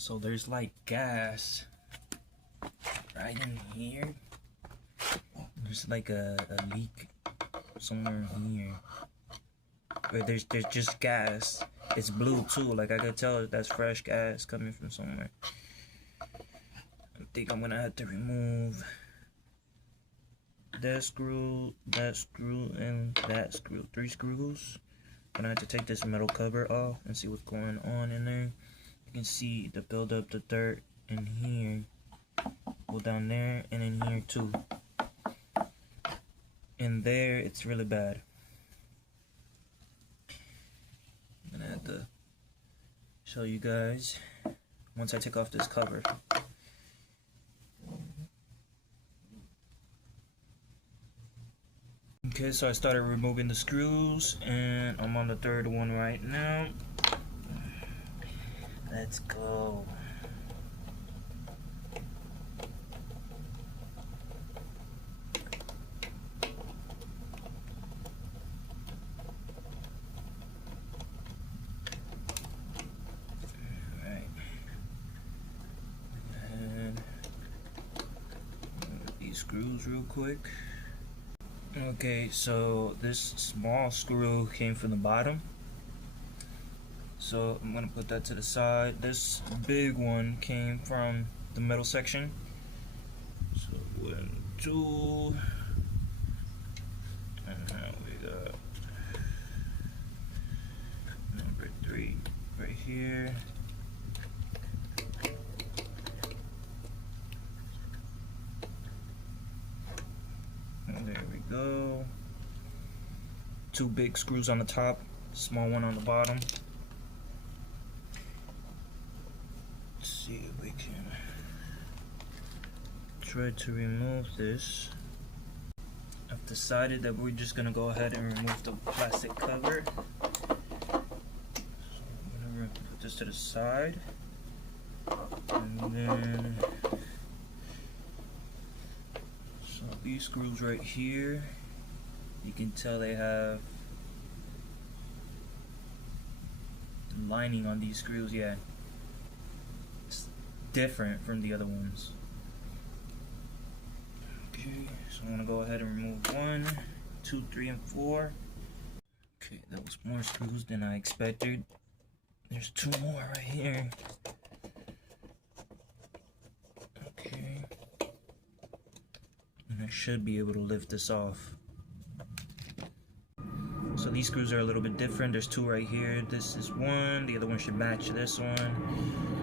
So there's like gas right in here. There's like a leak somewhere in here. But there's just gas. It's blue too. Like I could tell that's fresh gas coming from somewhere. I think I'm gonna have to remove that screw, and that screw. 3 screws. I'm gonna have to take this metal cover off and see what's going on in there. You can see the buildup, the dirt in here. Go down there and in here too. In there, it's really bad. I'm gonna have to show you guys once I take off this cover. Okay, so I started removing the screws and I'm on the 3rd one right now. Let's go. Alright. And these screws real quick. Okay, so this small screw came from the bottom, so I'm gonna put that to the side. This big one came from the middle section. So 1, 2, and now we got number 3 right here. There we go. 2 big screws on the top, small one on the bottom. Let's see if we can try to remove this. I've decided that we're just gonna go ahead and remove the plastic cover. So I'm gonna put this to the side, and then these screws right here, you can tell they have the lining on these screws. Yeah, it's different from the other ones. Okay, so I'm gonna go ahead and remove 1, 2, 3, and 4. Okay, that was more screws than I expected. There's 2 more right here. Okay. And I should be able to lift this off. So these screws are a little bit different. There's 2 right here. This is 1. The other one should match this one.